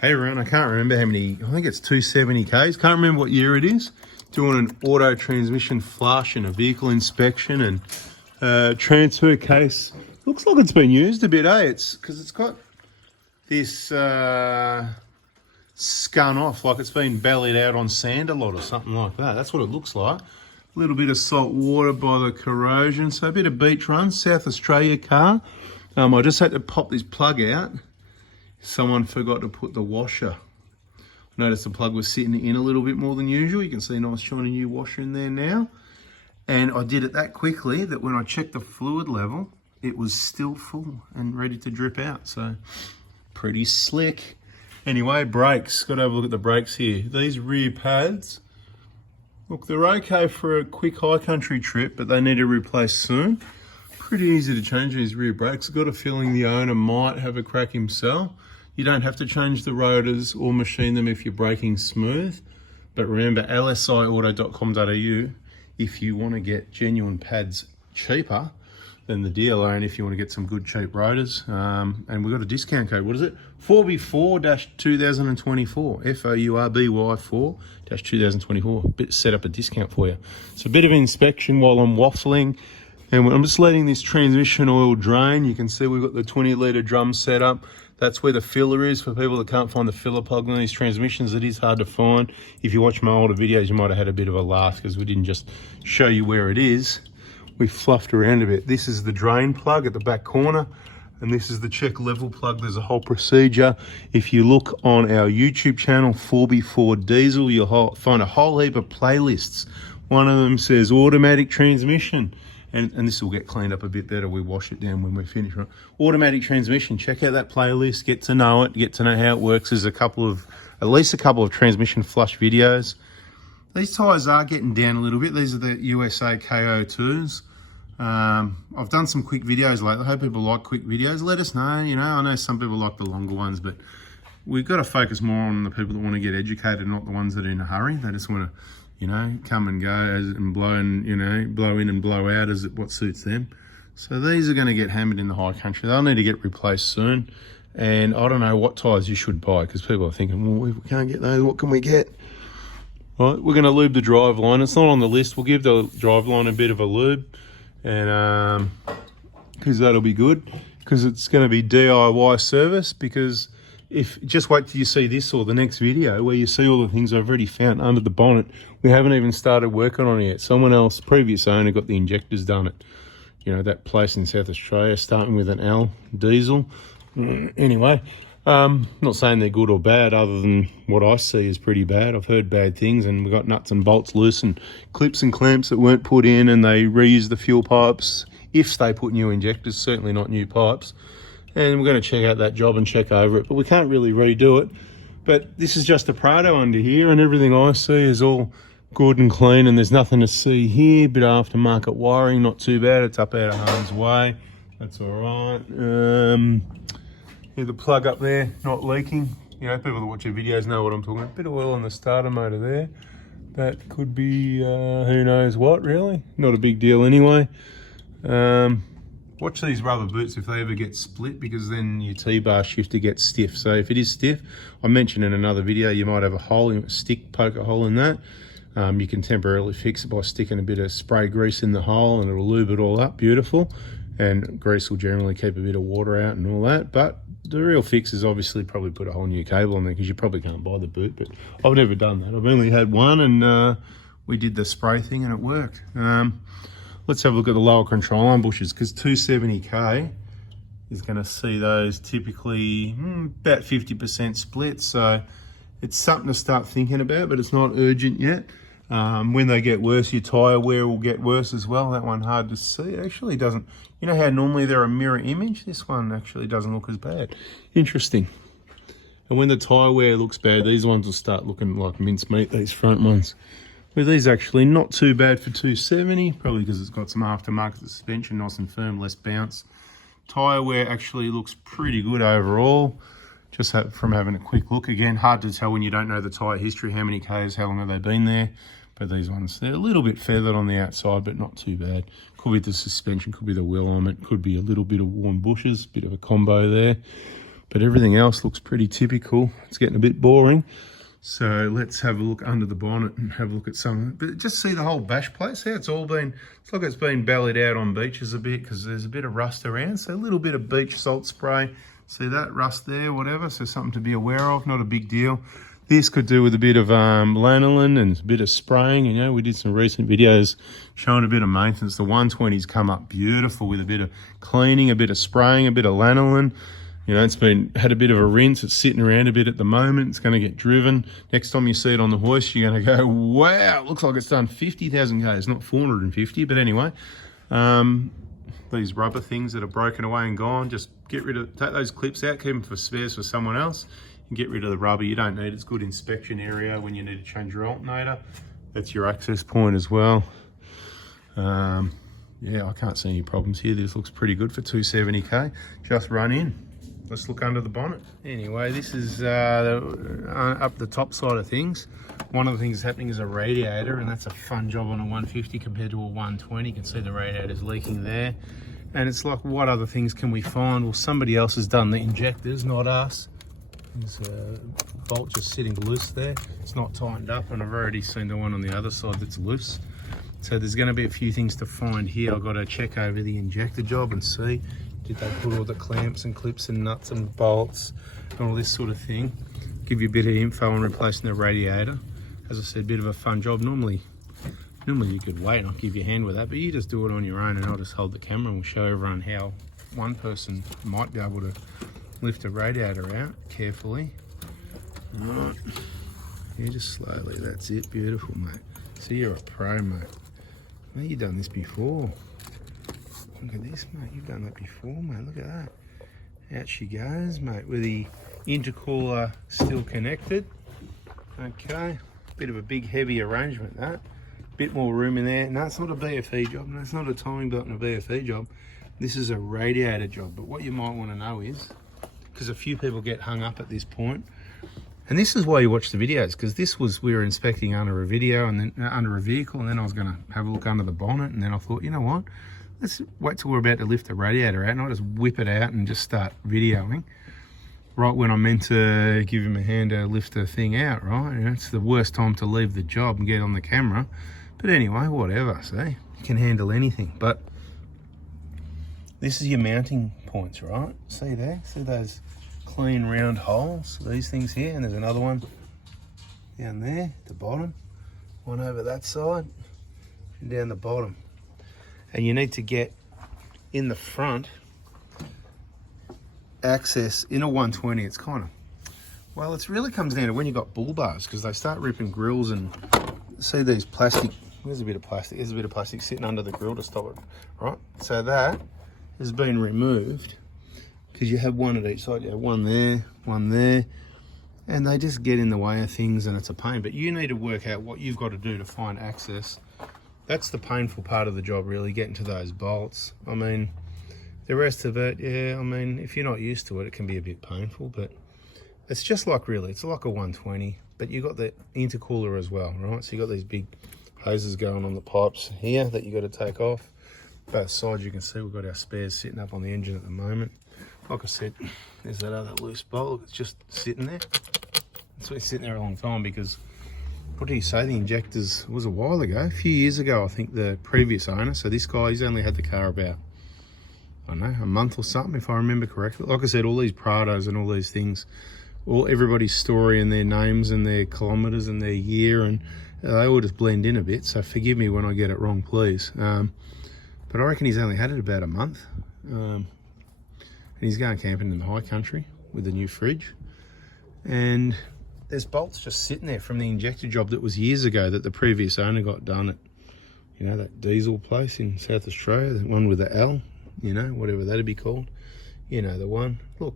Hey everyone, I can't remember how many, I think it's 270Ks, can't remember what year it is. Doing an auto transmission flush and a vehicle inspection and transfer case. Looks like it's been used a bit, eh? It's because it's got this scun off, like it's been bellied out on sand a lot or something like that. That's what it looks like. A little bit of salt water by the corrosion, so a bit of beach run, South Australia car. I just had to pop this plug out. Someone forgot to put the washer. Notice the plug was sitting in a little bit more than usual. You can see a nice shiny new washer in there now. And I did it that quickly that when I checked the fluid level, it was still full and ready to drip out. So pretty slick. Anyway, brakes. Got to have a look at the brakes here. These rear pads, look, they're okay for a quick high country trip, but they need to replace soon. Pretty easy to change these rear brakes. I've got a feeling the owner might have a crack himself. You don't have to change the rotors or machine them if you're braking smooth. But remember, lsiauto.com.au, if you want to get genuine pads cheaper than the dealer and if you want to get some good cheap rotors. And we've got a discount code. What is it? 4B4-2024. FOURBY 4-2024. Set up a discount for you. So a bit of inspection while I'm waffling. And I'm just letting this transmission oil drain. You can see we've got the 20-litre drum set up. That's where the filler is for people that can't find the filler plug on these transmissions. It is hard to find. If you watch my older videos, you might have had a bit of a laugh because we didn't just show you where it is. We fluffed around a bit. This is the drain plug at the back corner, and this is the check level plug. There's a whole procedure. If you look on our YouTube channel, 4B4 Diesel, you'll find a whole heap of playlists. One of them says automatic transmission. And this will get cleaned up a bit better. We wash it down when we finish. Right? Automatic transmission, check out that playlist, get to know it, get to know how it works. There's at least a couple of transmission flush videos. These tyres are getting down a little bit. These are the USA KO2s. I've done some quick videos lately. I hope people like quick videos. Let us know, you know. I know some people like the longer ones, but we've got to focus more on the people that want to get educated, not the ones that are in a hurry. They just want to, you know, come and go and blow and, you know, blow in and blow out as what suits them. So these are going to get hammered in the high country. They'll need to get replaced soon. And I don't know what tyres you should buy because people are thinking, well, we can't get those. What can we get? Right, we're going to lube the driveline. It's not on the list. We'll give the driveline a bit of a lube, and because that'll be good. Because it's going to be DIY service. Because if just wait till you see this or the next video where you see all the things I've already found under the bonnet. We haven't even started working on it yet. Someone else, previous owner, got the injectors done at, you know, that place in South Australia, starting with an L diesel. Anyway, not saying they're good or bad, other than what I see is pretty bad. I've heard bad things, and we've got nuts and bolts loose and clips and clamps that weren't put in, and they reused the fuel pipes if they put new injectors, certainly not new pipes. And we're going to check out that job and check over it, but we can't really redo it. But this is just a Prado under here, and everything I see is all good and clean, and there's nothing to see here. Bit of aftermarket wiring, not too bad. It's up out of harm's way. That's all right. Yeah, the plug up there, not leaking. You know, people that watch your videos know what I'm talking about. Bit of oil on the starter motor there. That could be who knows what, really. Not a big deal anyway. Watch these rubber boots if they ever get split, because then your T-bar shifter gets stiff. So if it is stiff, I mentioned in another video, you might have a hole, a stick, poke a hole in that. You can temporarily fix it by sticking a bit of spray grease in the hole, and it'll lube it all up, beautiful. And grease will generally keep a bit of water out and all that. But the real fix is obviously probably put a whole new cable on there, because you probably can't buy the boot, but I've never done that. I've only had one, and we did the spray thing and it worked. Let's have a look at the lower control arm bushes, because 270K is going to see those typically about 50% split. So it's something to start thinking about, but it's not urgent yet. When they get worse, your tyre wear will get worse as well. That one hard to see. It actually doesn't, you know how normally they're a mirror image? This one actually doesn't look as bad. Interesting. And when the tyre wear looks bad, these ones will start looking like mincemeat, these front ones. With these actually not too bad for 270, probably because it's got some aftermarket suspension, nice and firm, less bounce. Tyre wear actually looks pretty good overall, just from having a quick look. Again, hard to tell when you don't know the tyre history, how many Ks, how long have they been there. But these ones, they're a little bit feathered on the outside, but not too bad. Could be the suspension, could be the wheel on it, could be a little bit of worn bushes, bit of a combo there. But everything else looks pretty typical. It's getting a bit boring. So let's have a look under the bonnet and have a look at some. But just see the whole bash plate. See, it's all been, it's like it's been bellied out on beaches a bit because there's a bit of rust around. So a little bit of beach salt spray. See that rust there, whatever. So something to be aware of, not a big deal. This could do with a bit of lanolin and a bit of spraying. You know, we did some recent videos showing a bit of maintenance. The 120's come up beautiful with a bit of cleaning, a bit of spraying, a bit of lanolin. You know, it's had a bit of a rinse. It's sitting around a bit at the moment. It's going to get driven. Next time you see it on the hoist, you're going to go, wow, it looks like it's done 50,000 Ks, not 450. But anyway, these rubber things that are broken away and gone, just take those clips out, keep them for spares for someone else, and get rid of the rubber. You don't need it. It's a good inspection area when you need to change your alternator. That's your access point as well. Yeah, I can't see any problems here. This looks pretty good for 270K. Just run in. Let's look under the bonnet. Anyway, this is up the top side of things. One of the things happening is a radiator, and that's a fun job on a 150 compared to a 120. You can see the radiator's leaking there. And it's like, what other things can we find? Well, somebody else has done the injectors, not us. There's a bolt just sitting loose there. It's not tightened up, and I've already seen the one on the other side that's loose. So there's going to be a few things to find here. I've got to check over the injector job and see, did they put all the clamps and clips and nuts and bolts and all this sort of thing. Give you a bit of info on replacing the radiator. As I said, a bit of a fun job. Normally you could wait and I'll give you a hand with that, but you just do it on your own, and I'll just hold the camera and we'll show everyone how one person might be able to lift a radiator out carefully. All right. Yeah, just slowly. That's it. Beautiful, mate. So you're a pro, mate. Mate, you've done this before. Look at this, mate. You've done that before, mate. Look at that. Out she goes, mate, with the intercooler still connected. Okay. Bit of a big, heavy arrangement, that. Bit more room in there. No, it's not a BFE job. No, it's not a timing belt and a BFE job. This is a radiator job. But what you might want to know is, because a few people get hung up at this point, and this is why you watch the videos, because this was, we were inspecting under a video and then under a vehicle, and then I was going to have a look under the bonnet, and then I thought, you know what, let's wait till we're about to lift the radiator out, and I'll just whip it out and just start videoing right when I'm meant to give him a hand to lift the thing out, right? And it's the worst time to leave the job and get on the camera. But anyway, whatever, see, you can handle anything. But this is your mounting points, right? See there, see those clean round holes, these things here, and there's another one down there at the bottom, one over that side and down the bottom. And you need to get in the front access in a 120. It's kind of, well, it really comes down to when you got bull bars, because they start ripping grills. And see these plastic, there's a bit of plastic sitting under the grill to stop it, right? So that has been removed, because you have one at each side. You have one there, and they just get in the way of things, and it's a pain. But you need to work out what you've got to do to find access. That's the painful part of the job, really, getting to those bolts. I mean, the rest of it, yeah, I mean, if you're not used to it, it can be a bit painful, but it's just like, really, it's like a 120, but you've got the intercooler as well, right? So you've got these big hoses going on the pipes here that you've got to take off. Both sides, you can see we've got our spares sitting up on the engine at the moment. Like I said, there's that other loose bolt. It's just sitting there. It's been sitting there a long time, because, what do you say, the injectors was a while ago, a few years ago, I think the previous owner, so this guy, he's only had the car about, I don't know, a month or something, if I remember correctly. Like I said, all these Prados and all these things, everybody's story and their names and their kilometres and their year, and they all just blend in a bit, so forgive me when I get it wrong, please. But I reckon he's only had it about a month. And he's going camping in the high country with a new fridge. And there's bolts just sitting there from the injector job that was years ago that the previous owner got done at, you know, that diesel place in South Australia, the one with the L, you know, whatever that'd be called. You know, the one. Look,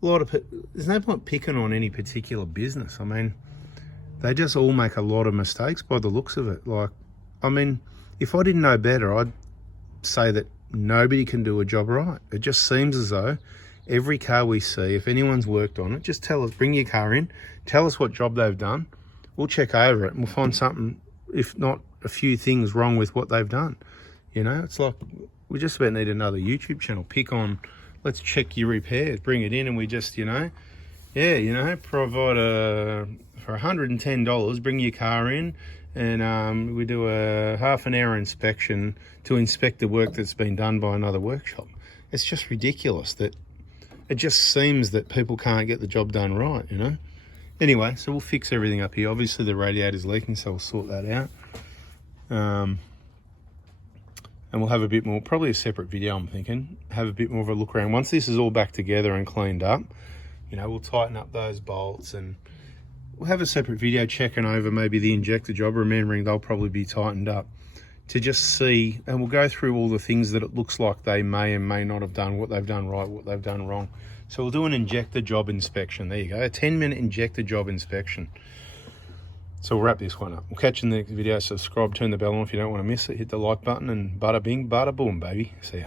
there's no point picking on any particular business. I mean, they just all make a lot of mistakes by the looks of it. Like, I mean, if I didn't know better, I'd say that nobody can do a job right. It just seems as though every car we see, if anyone's worked on it, just tell us, bring your car in, tell us what job they've done, we'll check over it and we'll find something, if not a few things wrong with what they've done. You know, it's like we just about need another YouTube channel. Pick on let's check your repairs. Bring it in and we just, you know, provide for $110, bring your car in and we do a half an hour inspection to inspect the work that's been done by another workshop. It's just ridiculous that it just seems that people can't get the job done right, you know. Anyway, so we'll fix everything up here. Obviously the radiator's leaking, so we'll sort that out. And we'll have a bit more, probably a separate video I'm thinking, have a bit more of a look around. Once this is all back together and cleaned up, you know, we'll tighten up those bolts and we'll have a separate video checking over maybe the injector job, remembering they'll probably be tightened up, to just see, and we'll go through all the things that it looks like they may and may not have done, what they've done right, what they've done wrong. So we'll do an injector job inspection. There you go, a 10-minute injector job inspection. So we'll wrap this one up. We'll catch you in the next video. Subscribe, turn the bell on if you don't want to miss it. Hit the like button and bada bing, bada boom, baby. See ya.